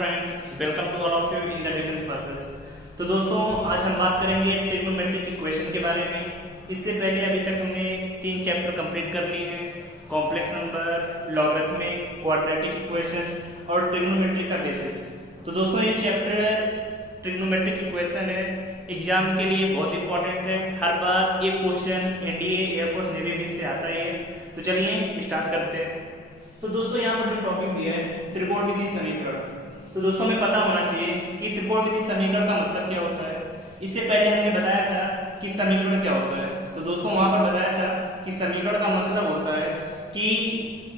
Friends, welcome to all of you in the difference classes. तो दोस्तों, आज हम बात करेंगे ट्रिग्नोमेट्रिक इक्वेशन के बारे में। इससे पहले अभी तक हमने 3 चैप्टर कंप्लीट कर लिए हैं, complex number, logarithmic, quadratic equation और ट्रिग्नोमेट्री का बेसिस। तो दोस्तों, ये चैप्टर ट्रिग्नोमेट्रिक इक्वेशन है, एग्जाम के लिए बहुत इंपॉर्टेंट है। हर बार एक question NDA, air force, navy base से आता है। तो चलिए स्टार्ट करते हैं। तो दोस्तों, यहाँ पर जो टॉपिक दिया है त्रिकोणमितीय समीकरण। तो दोस्तों, हमें पता होना चाहिए कि त्रिकोणमितीय समीकरण का मतलब क्या होता है। इससे पहले हमने बताया था कि समीकरण क्या होता है। तो दोस्तों, वहां पर बताया था कि समीकरण का मतलब होता है कि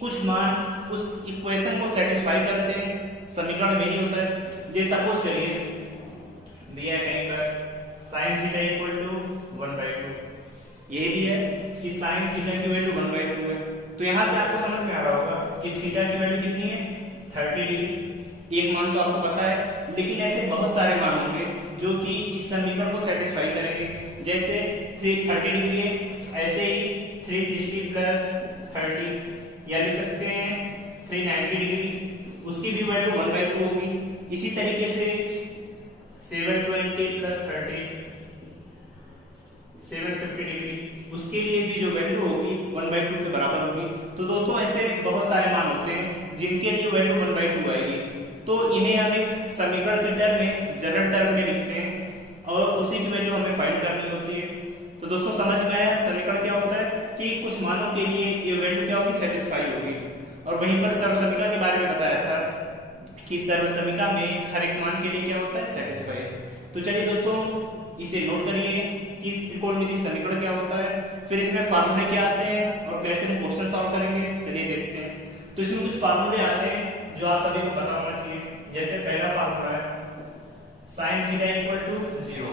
कुछ मान उस इक्वेशन को सेटिस्फाई करते हैं, समीकरण में ही होता है। जैसे सपोज करिए दिया है कहीं पर sin थीटा इक्वल टू 1/2, ये दिया है कि sin थीटा की वैल्यू 1/2 है। तो यहां से आपको समझ में आ रहा होगा कि थीटा की वैल्यू कितनी है, 30 डिग्री। एक मान तो आपको पता है, लेकिन ऐसे बहुत सारे मान होंगे जो कि इस समीकरण को सेटिस्फाई करेंगे। जैसे 330 डिग्री है, ऐसे ही 360 प्लस 30 या लिख सकते हैं 390 डिग्री, उसकी भी वैल्यू 1/2 होगी। इसी तरीके से 720 प्लस 30 750 डिग्री, उसके लिए भी जो वैल्यू होगी 1/2 के बराबर होगी। तो दोस्तों, ऐसे बहुत सारे मान होते हैं जिनके लिए वैल्यू 1/2 आएगी। तो इन्हें हम एक समीकरण के टर्म में, जनरल टर्म में लिखते हैं और उसी की वैल्यू हमें फाइंड करनी होती है। तो दोस्तों, समझ में आया समीकरण क्या होता है कि कुछ मानों के लिए ये वैल्यू क्या होगी, सेटिस्फाई होगी। और वहीं पर सर्वसमीका के बारे में बताया था कि सर्वसमीका में हर एक मान के लिए क्या होता है, सेटिस्फाई। तो चलिए दोस्तों, इसे नोट करिए कि त्रिकोणमितीय समीकरण क्या होता है, फिर इसमें फार्मूले क्या आते हैं और कैसे हम क्वेश्चन सॉल्व करेंगे। चलिए देखते हैं। तो इसमें कुछ फार्मूले आते हैं जो आप सभी को पता होना चाहिए। जैसे पहला फार्मूला है sin थीटा इक्वल टू 0।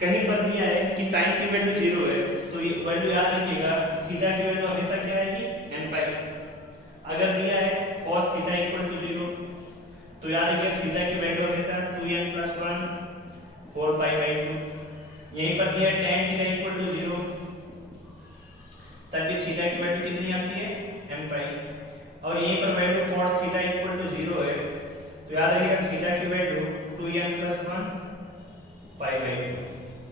कहीं पर दिया है कि sin की वैल्यू 0 है, तो ये वैल्यू याद रखिएगा, थीटा की वैल्यू हमेशा क्या आएगी, n पाई। अगर दिया है cos थीटा इक्वल टू 0, तो याद रखिएगा थीटा की वैल्यू हमेशा 2n + 1 4π/2। यहीं पर दिया है tan थीटा इक्वल टू 0, तब भी थीटा की वैल्यू कितनी आती है, m पाई। और यहीं पर value cos theta equal to 0 है, तो याद रखिएगा थीटा की वैल्यू 2n + 1 π/2।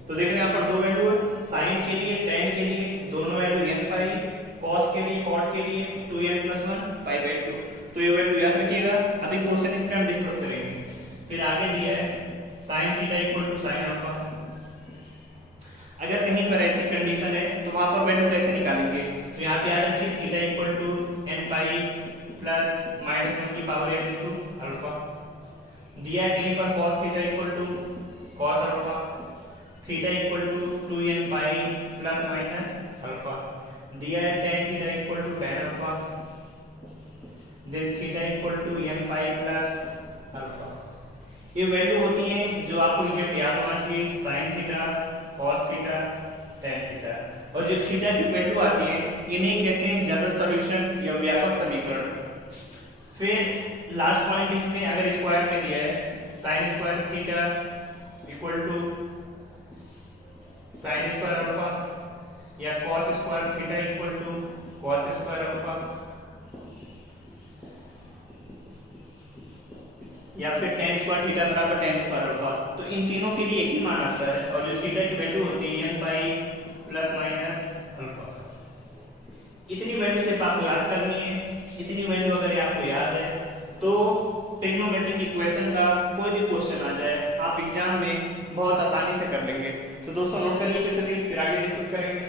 तो देखिए यहाँ पर दो वैल्यू sin के लिए, tan के लिए दोनों वैल्यू n पाई, cos के लिए, cot के लिए 2n + 1 π/2। तो ये वैल्यू याद रखिएगा। अभी क्वेश्चन इस पे हम डिस्कस करेंगे। फिर आगे दिया है sin theta equal to sin alpha. अगर कहीं पर ऐसी कंडीशन है तो वहां पर वैल्यू कैसे निकालेंगे। तो यहाँ पे याद रखिए theta equal to n pi plus -1 की पावर n इनटू अल्फा। दिया है कहीं पर cos theta equal to cos alpha, theta equal to 2n pi plus minus alpha. दिया है tan theta equal to tan alpha, then theta equal to n pi plus alpha. ये value होती है जो आपको ये याद होना चाहिए, sin theta, cos theta, tan theta. और जो थीटा की वैल्यू आती है इन्हें कहते हैं जनरल सॉल्यूशन या व्यापक समीकरण। फिर लास्ट पॉइंट इसमें अगर स्क्वायर में दिया है sin square theta equal to sin square alpha या cos square theta equal to cos square alpha, या फिर tan स्क्वायर थीटा बराबर tan स्क्वायर अल्फा। तो इन तीनों के लिए एक ही मान आता है और जो थीटा की वैल्यू होती है n pi plus minus alpha. इतनी वैल्यू सिर्फ आपको याद करनी है। इतनी वैल्यू अगर आपको याद है तो ट्रिग्नोमेट्रिक इक्वेशन का कोई भी क्वेश्चन आ जाए आप एग्जाम में बहुत आसानी से कर लेंगे। तो दोस्तों, नोट करिए इसे सभी, फिर आगे डिस्कस करेंगे।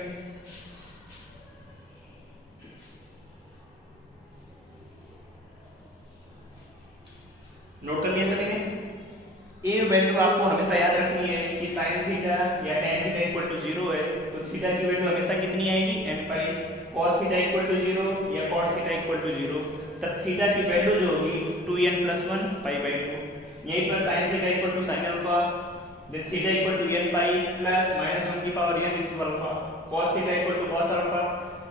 नोट कर लिया सभी ने। ये वैल्यू आपको हमेशा याद रखनी है कि sin थीटा या tan थीटा इक्वल टू 0 है, तो थीटा की वैल्यू हमेशा कितनी आएगी, n pi. cos theta equal to 0 या cot थीटा इक्वल टू 0, तब थीटा की वैल्यू जो होगी 2n + 1 π/2। यहीं पर sin theta equal to sin alpha, then theta equal to n pi plus -1 की power n into alpha. cos theta equal to cos alpha,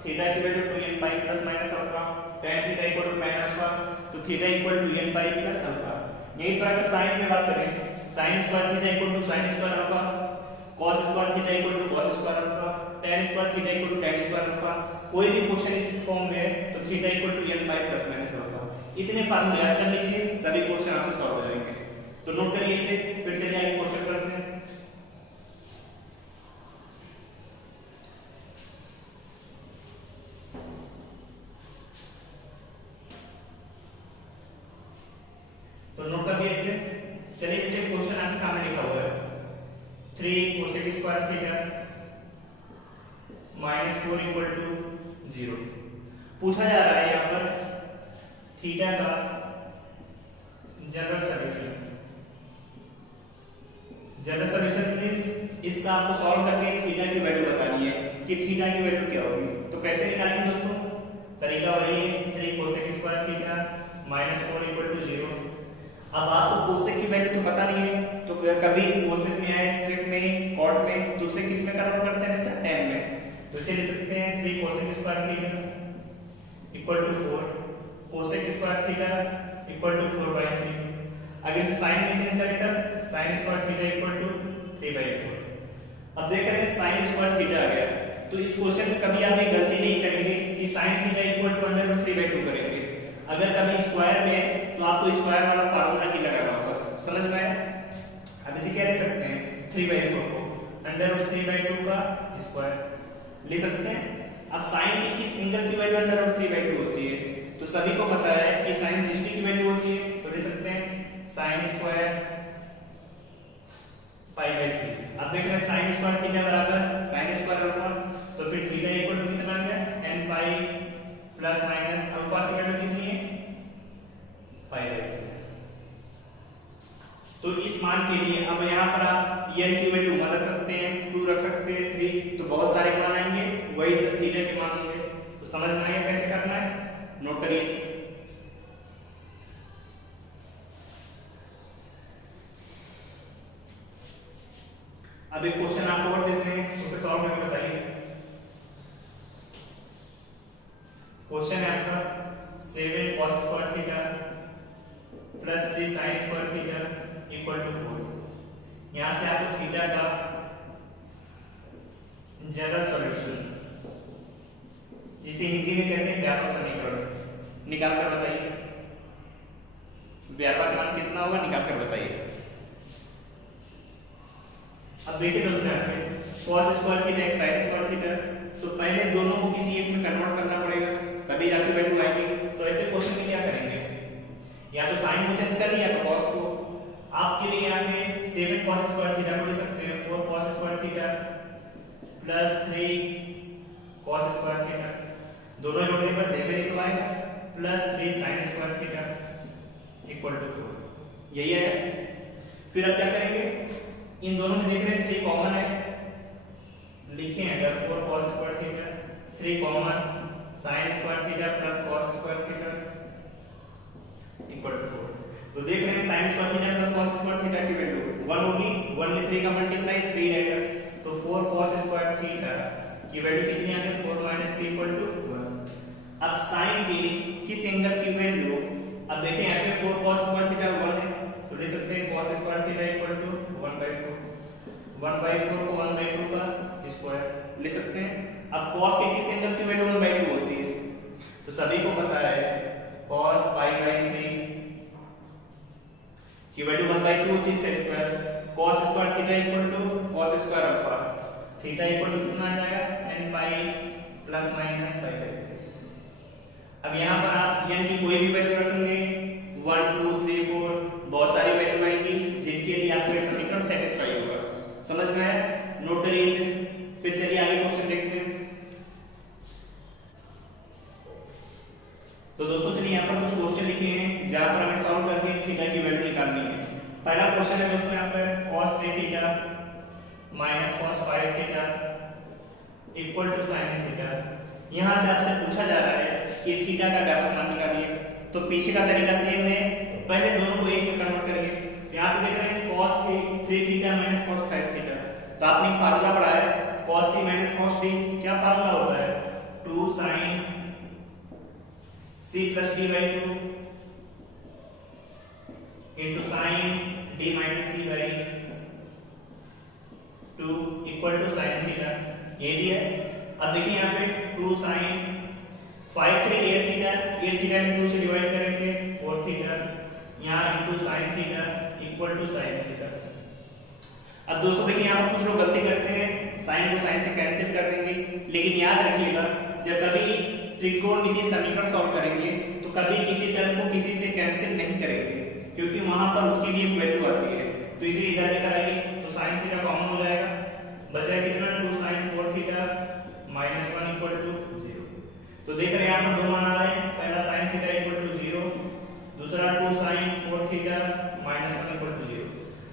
theta की value 2n pi plus minus alpha. tan theta equal to tan alpha, तो theta equal to n pi plus alpha. यहीं पर अगर sin में बात करें, sin square theta equal to sin square alpha, cos square theta equal to cos square alpha, tan square theta equal to tan square alpha. कोई भी question इस form में है तो theta equal to n pi plus minus alpha. इतने फार्मूले याद कर लीजिए, सभी क्वेश्चन आपसे सॉल्व हो जाएंगे। तो नोट करिए इसे, फिर चलिए आगे क्वेश्चन करते हैं। तो नोट कर दिया इसे। चलिए इसे क्वेश्चन आपके सामने लिखा हुआ है 3 कोसेक स्क्वायर थीटा -4 = 0। पूछा जा रहा है यहाँ पर थीटा का general solution. General solution means इसका आपको सॉल्व करके थीटा की वैल्यू बतानी है कि थीटा की वैल्यू क्या होगी। तो कैसे निकालेंगे दोस्तों, तरीका वही है 3 कोसेक स्क्वायर थीटा -4 = 0। अब आपको कोसेक की वैल्यू तो पता नहीं है, तो कभी कोसेक में आए, सेक में, कॉट में, तो उसे किस में कन्वर्ट करते हैं हमेशा tan में। तो इसे लिख सकते हैं 3 cosec square theta = 4 cosec square theta = 4/3। अगर इसे साइन में चेंज करें तब sin स्क्वायर थीटा = 3/4। अब देख रहे हैं sin स्क्वायर थीटा आ गया, तो इस क्वेश्चन में कभी आप ये गलती नहीं करेंगे कि sin थीटा = √3/2 करेंगे। अगर कभी स्क्वायर में है तो आपको स्क्वायर वाला फार्मूला ही लगाना होगा, समझ में आया। अब इसे क्या लिख सकते हैं 3/4 को √3/2 का स्क्वायर ले सकते हैं। अब sin की किस एंगल की वैल्यू √3/2 होती है, तो सभी को पता है कि sin 60 की वैल्यू होती है, तो ले सकते हैं sin स्क्वायर π/3। अब देख रहे हैं sin स्क्वायर थीटा बराबर sin स्क्वायर अल्फा, तो फिर थीटा कितना आ गया n pi plus minus alpha की वैल्यू कितनी है π/3। तो इस मान के लिए अब यहाँ पर आप n की वैल्यू 1 रख सकते हैं, 2 रख सकते हैं, 3, तो बहुत सारे मान आएंगे, वही सब थीटा के मान होंगे। तो समझ में आएगा कैसे करना है, नोट करिए इसे। अब एक क्वेश्चन आपको और देते हैं, उसे सॉल्व करके बताइए। क्वेश्चन है आपका 7 cos square theta plus 3 sin square theta = 4। यहां से आपको थीटा का जनरल सॉल्यूशन, जिसे हिंदी में कहते हैं व्यापक समीकरण, निकाल कर बताइए। व्यापक मान कितना होगा, निकाल कर बताइए। अब देखिए दोस्तों, यहाँ पे cos square theta sin square theta, तो पहले दोनों को किसी एक में कन्वर्ट करना पड़ेगा, तभी जाके वैल्यू आएगी। तो ऐसे क्वेश्चन में क्या करेंगे, या तो साइन को चेंज करिए या तो cos को। आपके लिए यहाँ पे 7 cos स्क्वायर थीटा को ले सकते हैं 4 cos square theta plus 3 cos square theta, दोनों जोड़ने पर 7 ही तो आएगा, प्लस 3 sin स्क्वायर थीटा = 4। यही है। फिर अब क्या करेंगे, इन दोनों में देख रहे हैं 3 कॉमन है, लिखें अगर 4 cos square theta 3 common sin square theta plus cos square theta = 4। तो देख रहे हैं sin square theta plus cos square theta की वैल्यू 1 होगी, 1 में 3 का मल्टीप्लाई 3 रहेगा, तो 4 cos स्क्वायर थीटा की वैल्यू कितनी आ गई 4 - 3 = 1। अब sin की किस एंगल की वैल्यू, अब देखें यहाँ पे 4 cos स्क्वायर थीटा 1 है, तो ले सकते हैं cos स्क्वायर थीटा = 1/2। 1/4 को 1/2 का स्क्वायर ले सकते हैं। अब cos के किस एंगल की वैल्यू 1/2 होती है, तो सभी को पता है cos π/3 की वैल्यू 1/2 होती है, इसका square. cos square theta = cos square alpha, theta कितना आ जाएगा n पाई प्लस माइनस π/3। अब यहाँ पर आप n की कोई भी वैल्यू रखेंगे 1 2 3 4, बहुत सारी वैल्यू आएंगी जिनके लिए आपका ये समीकरण सेटिस्फाई होगा। समझ में आया, नोट करिए इसे। फिर चलिए आगे क्वेश्चन देखते हैं। तो दोस्तों चलिए यहाँ पर कुछ क्वेश्चन लिखे हैं जहां पर हमें सॉल्व करके थीटा की वैल्यू निकालनी है। पहला क्वेश्चन है दोस्तों यहाँ पर cos 3 theta minus cos 5 theta = sin theta. यहाँ से आपसे पूछा जा रहा है कि थीटा का व्यापक मान निकालिए। तो पीछे का तरीका सेम है, पहले दोनों को एक में कन्वर्ट करिए। यहाँ पे देख रहे हैं cos 3 theta minus cos 5 theta, तो आपने एक फार्मूला पढ़ा है cos c minus cos d, क्या फार्मूला होता है 2 sin c plus d/2 into sin d minus c by 2 equal to sin theta, ये दिया है। अब देखिए यहाँ पे 2 sin 5 3 8 थीटा, 8 थीटा में 2 से डिवाइड करेंगे 4 थीटा, यहाँ into sine theta equal to sine theta. अब दोस्तों देखिए यहाँ पर कुछ लोग गलती करते हैं, साइन को साइन से कैंसिल कर देंगे, लेकिन याद रखिएगा जब कभी त्रिकोणमितीय समीकरण सॉल्व करेंगे तो कभी किसी टर्म को किसी से कैंसिल नहीं करेंगे, क्योंकि वहां पर उसकी भी एक वैल्यू आती है। तो इसे इधर लेकर आइए तो साइन थीटा कॉमन हो जाएगा, बचा कितना 2 sin 4 थीटा -1 इक्वल टू 0। तो देख रहे हैं यहाँ पर दो मान आ रहे हैं, पहला sin थीटा इक्वल टू 0, दूसरा 2 sin 4 थीटा -1 इक्वल टू 0।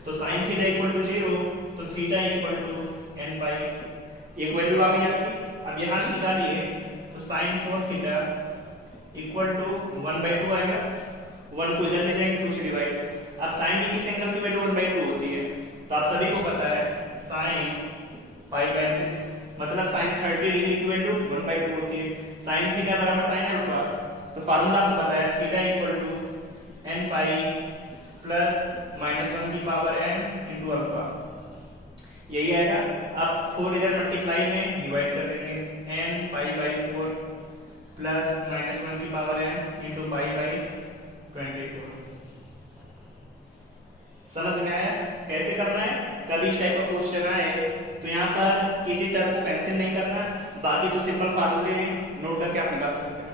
तो sin थीटा इक्वल टू 0 तो थीटा इक्वल टू n पाई, एक वैल्यू आ गई आपकी। अब यहाँ से निकालिए तो sin 4 थीटा इक्वल टू 1/2 आएगा, 1 को इधर ले जाएंगे 2 से डिवाइड। अब sin की किस एंगल की वैल्यू 1/2 होती है, तो आप सभी को पता है sin π/6 मतलब sin 30 डिग्री की वैल्यू 1/2 होती है। sin थीटा बराबर sin अल्फा, तो फार्मूला आपको पता है theta equal to n pi plus -1 की पावर n इनटू अल्फा, यही आएगा। अब 4 इधर मल्टीप्लाई में डिवाइड कर देंगे, n π/4 प्लस -1 की पावर n इनटू π/24। समझ में आया कैसे करना है? कभी इस टाइप का क्वेश्चन आए तो यहाँ पर किसी तरह को कैंसिल नहीं करना, बाकी तो सिंपल फार्मूले में नोट करके आप निकाल सकते हैं।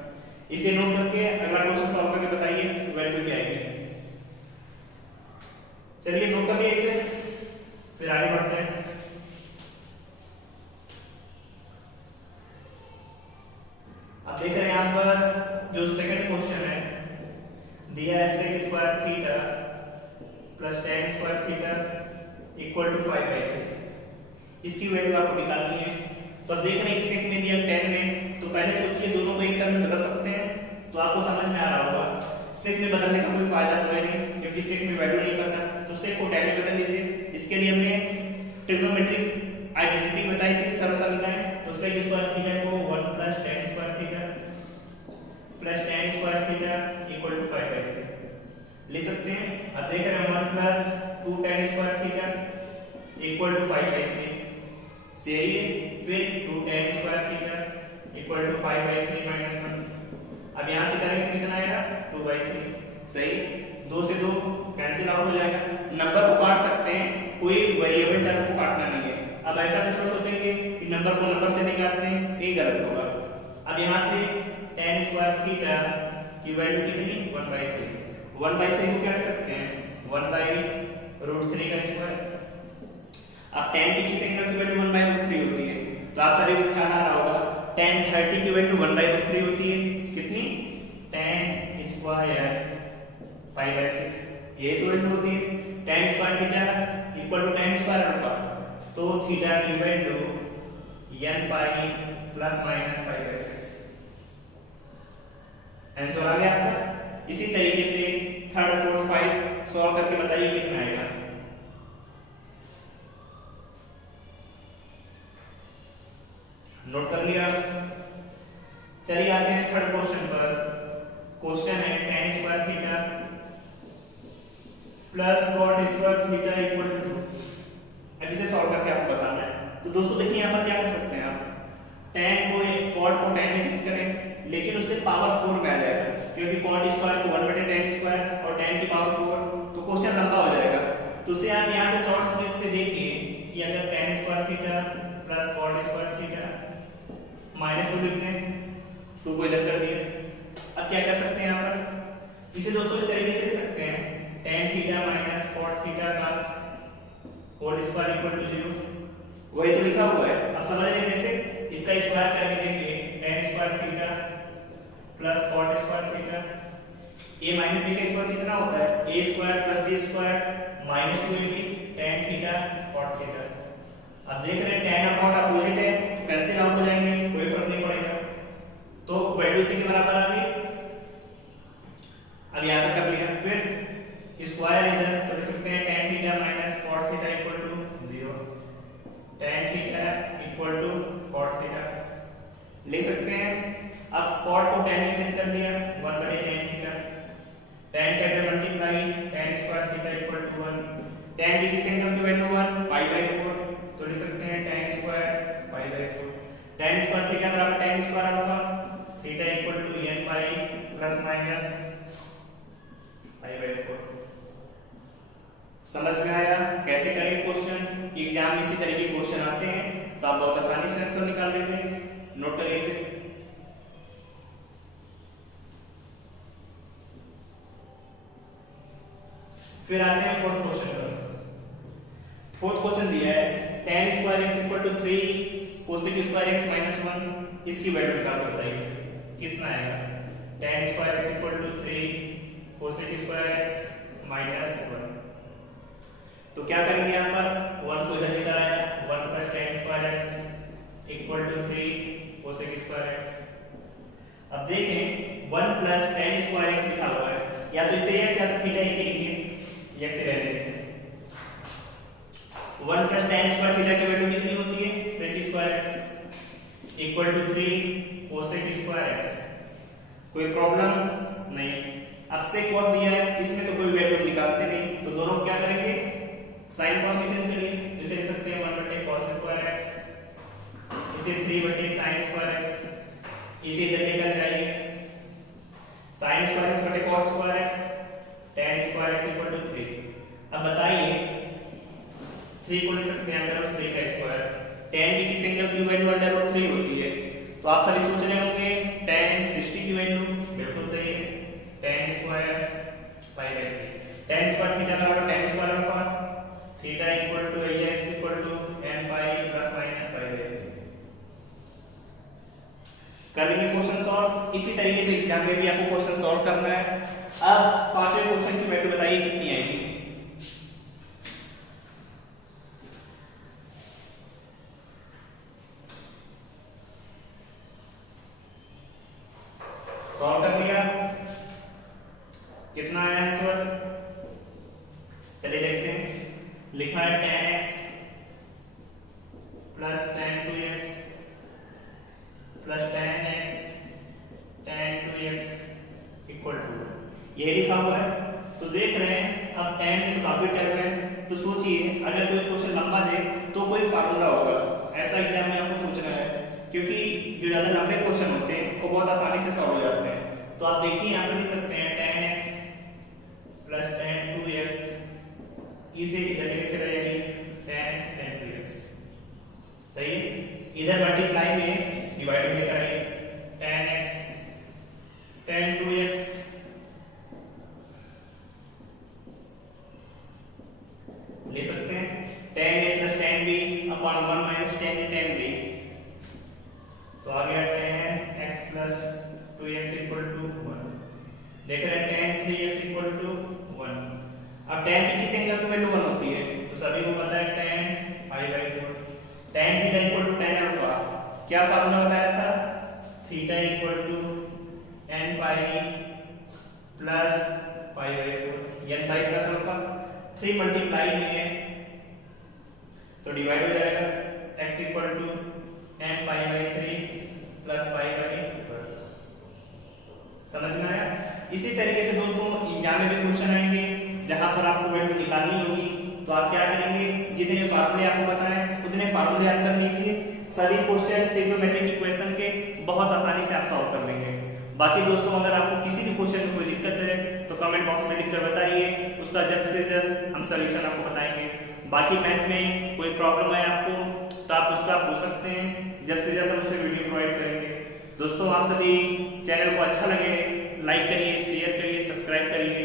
इसे नोट करके अगला क्वेश्चन सॉल्व करके बताइए वैल्यू क्या आएगी। चलिए नोट कर लिए इसे, फिर आगे बढ़ते हैं। अब देख रहे हैं यहाँ पर जो सेकंड क्वेश्चन है दिया है sec square theta plus tan square theta equal to 5/3, इसकी वैल्यू आपको निकालनी है। तो अब देख रहे हैं सेक में दिया tan में, तो पहले सोचिए दोनों को एक टर्म में बदल सकते हैं, तो आपको समझ में आ रहा होगा सेक में बदलने का कोई फायदा तो है नहीं, क्योंकि सेक में वैल्यू नहीं पता, तो सेक को tan में बदल लीजिए। इसके लिए हमने ट्रिग्नोमेट्रिक आइडेंटिटी बताई थी, सरल समीकरण। तो sec स्क्वायर थीटा को 1 plus tan square theta plus tan square theta equal to 5/3 ले सकते हैं। अब देख रहे हैं 1 plus 2 tan square theta equal to 5/3, सही है। फिर 2 tan square theta equal to 5/3 -1। अब यहां से करेंगे कितना आएगा 2/3, सही। 2 से 2 कैंसिल आउट हो जाएगा। नंबर को काट सकते हैं, कोई वेरिएबल टर्म को काटना नहीं है। अब ऐसा कुछ सोचेंगे कि नंबर को नंबर से नहीं काटते हैं, ये गलत होगा। अब यहां से tan स्क्वायर थीटा की वैल्यू कितनी 1/3, 1/3 को क्या कर सकते हैं 1/√3 का स्क्वायर। अब tan की किस एंगल की वैल्यू 1/√3 होती है, तो आप सभी को ख्याल आ रहा होगा tan 30 की वैल्यू 1/√3 होती है, कितनी tan स्क्वायर π/6, ये तो वैल्यू होती है। tan square theta equal to tan square alpha, तो थीटा की value n pi plus minus π/6। Answer आ गया आपका। इसी तरीके से 3rd 4th 5 सॉल्व करके बताइए कितना आएगा। नोट कर लिया। चलिए आते हैं 3rd क्वेश्चन पर। क्वेश्चन है tan square theta plus cot square theta equal to 2। अब इसे सॉल्व करके आपको बताना है। तो दोस्तों देखिए यहाँ पर क्या कर सकते हैं आप, tan को cot को tan में चेंज करें, लेकिन उससे पावर 4 में आ जाएगा, क्योंकि cot स्क्वायर को 1/tan स्क्वायर और tan की पावर 4, तो क्वेश्चन लंबा हो जाएगा। तो उसे आप यहाँ पे शॉर्ट ट्रिक से देखिए कि अगर tan square theta plus cot square theta -2 लिख दें, 2 को इधर कर दिए। अब क्या कर सकते हैं यहाँ पर, इसे दोस्तों इस तरीके से लिख सकते हैं tan theta minus cot theta का होल स्क्वायर इक्वल टू 0, वही तो लिखा हुआ है। अब समझ रहे हैं कैसे, इसका स्क्वायर करके देखिए tan square theta plus cot square theta, a minus b का स्क्वायर कितना होता है a square plus b square -2ab tan theta cot theta. अब देख रहे हैं tan और cot अपोजिट है, तो कैंसिल आउट हो जाएंगे, कोई फर्क नहीं पड़ेगा, तो वैल्यू इसी के बराबर आ गई। अब यहां तक कर लिया, फिर स्क्वायर इधर तो लिख सकते हैं tan theta minus cot theta equal to 0, tan theta equal to cot theta ले सकते हैं। अब cot को tan में चेंज कर दिया 1/tan थीटा, tan का इधर multiply tan square theta equal to 1, tan की किस एंगल की वैल्यू 1 π/4, तो लिख सकते हैं tan square π/4, tan square theta बराबर tan square alpha, theta equal to n pi plus minus π/4। समझ में आया कैसे करेंगे क्वेश्चन? एग्जाम में इसी तरह के क्वेश्चन आते हैं तो आप बहुत आसानी से आंसर निकाल लेते हैं। नोट करिए इसे। फिर आते हैं फोर्थ क्वेश्चन पर। फोर्थ क्वेश्चन दिया है tan square x equal to 3 cosec square x minus 1, इसकी वैल्यू निकाल के बताइए कितना आएगा। tan square x equal to 3 cosec square x minus 1। तो क्या करेंगे यहाँ पर 1 को इधर लेकर आया, 1 plus tan square x equal to 3 cosec square x। अब देखें 1 प्लस tan स्क्वायर x लिखा हुआ है, या तो इसे x या तो थीटा एक लिखिए, x से रहने दीजिए। 1 प्लस tan स्क्वायर थीटा की वैल्यू कितनी होती है sec square x equal to 3 cosec square x। कोई प्रॉब्लम नहीं। अब sec cos दिया है, इसमें तो कोई वैल्यू निकालते नहीं, तो दोनों क्या करेंगे sin cos में चेंज करिए, तो इसे लिख सकते हैं 1 cos स्क्वायर x, इसे 3 sin स्क्वायर x, इसे इधर लेकर जाइए sin square x cos square x, tan square x equal to 3। अब बताइए 3 को लिख सकते हैं अंडर रूट 3 का स्क्वायर। tan की किस एंगल की वैल्यू अंडर रूट 3 होती है, तो आप सभी सोच रहे होंगे tan 60 की वैल्यू, बिल्कुल सही है, tan square π/3। tan square theta का होगा tan square alpha, theta equal to ax equal to n pi plus minus π/3। कर लेंगे क्वेश्चन सॉल्व। इसी तरीके से एग्जाम में भी आपको क्वेश्चन सॉल्व करना है। अब पांचवें क्वेश्चन की वैल्यू बताइए कितनी आएगी। सॉल्व कर लिया, कितना आया आंसर, चलिए देखते हैं। लिखा है tan x plus tan 2x plus tan x tan 2x equal to, ये लिखा हुआ है। तो देख रहे हैं अब tan में तो काफी टर्म है, तो सोचिए अगर कोई क्वेश्चन लंबा दे तो कोई फार्मूला होगा, ऐसा एग्जाम में आपको सोचना है, क्योंकि जो ज्यादा लंबे क्वेश्चन होते हैं वो बहुत आसानी से सॉल्व हो जाते हैं। तो आप देखिए यहाँ पे लिख सकते हैं tan x plus tan 2x, इसे इधर लेके चले जाइए tan x tan 2x, सही है। इधर मल्टीप्लाई में इस डिवाइड में लेकर आइए tan x tan 2x ले सकते हैं tan a plus tan b upon 1 minus tan a tan b, तो आ गया tan x plus 2x equal to 1। देख रहे हैं tan 3x इक्वल टू 1। अब tan की किस एंगल की वैल्यू 1 होती है, तो सभी को पता है tan π/4। tan theta equal to tan alpha, क्या फार्मूला बताया था, theta equal to n pi plus π/4, n pi plus alpha. 3 multiply में है तो डिवाइड हो जाएगा, x equal to n π/3 plus π/4। समझ में आया। इसी तरीके से दोस्तों एग्जाम में भी क्वेश्चन आएंगे जहां पर आपको वैल्यू निकालनी होगी, तो आप क्या करेंगे, जितने फार्मूले आपको बताएं उतने फार्मूले याद कर लीजिए। सभी क्वेश्चन ट्रिग्नोमेट्रिक इक्वेशन के बहुत आसानी से आप सॉल्व कर लेंगे। बाकी दोस्तों अगर आपको किसी भी क्वेश्चन में कोई दिक्कत है तो कमेंट बॉक्स में लिखकर बताइए, उसका जल्द से जल्द हम सॉल्यूशन आपको बताएंगे। बाकी मैथ में कोई प्रॉब्लम है आपको तो आप उसका पूछ सकते हैं, जल्द से जल्द हम उसमें वीडियो प्रोवाइड करेंगे। दोस्तों आप सभी चैनल को अच्छा लगे लाइक करिए, शेयर करिए, सब्सक्राइब करिए।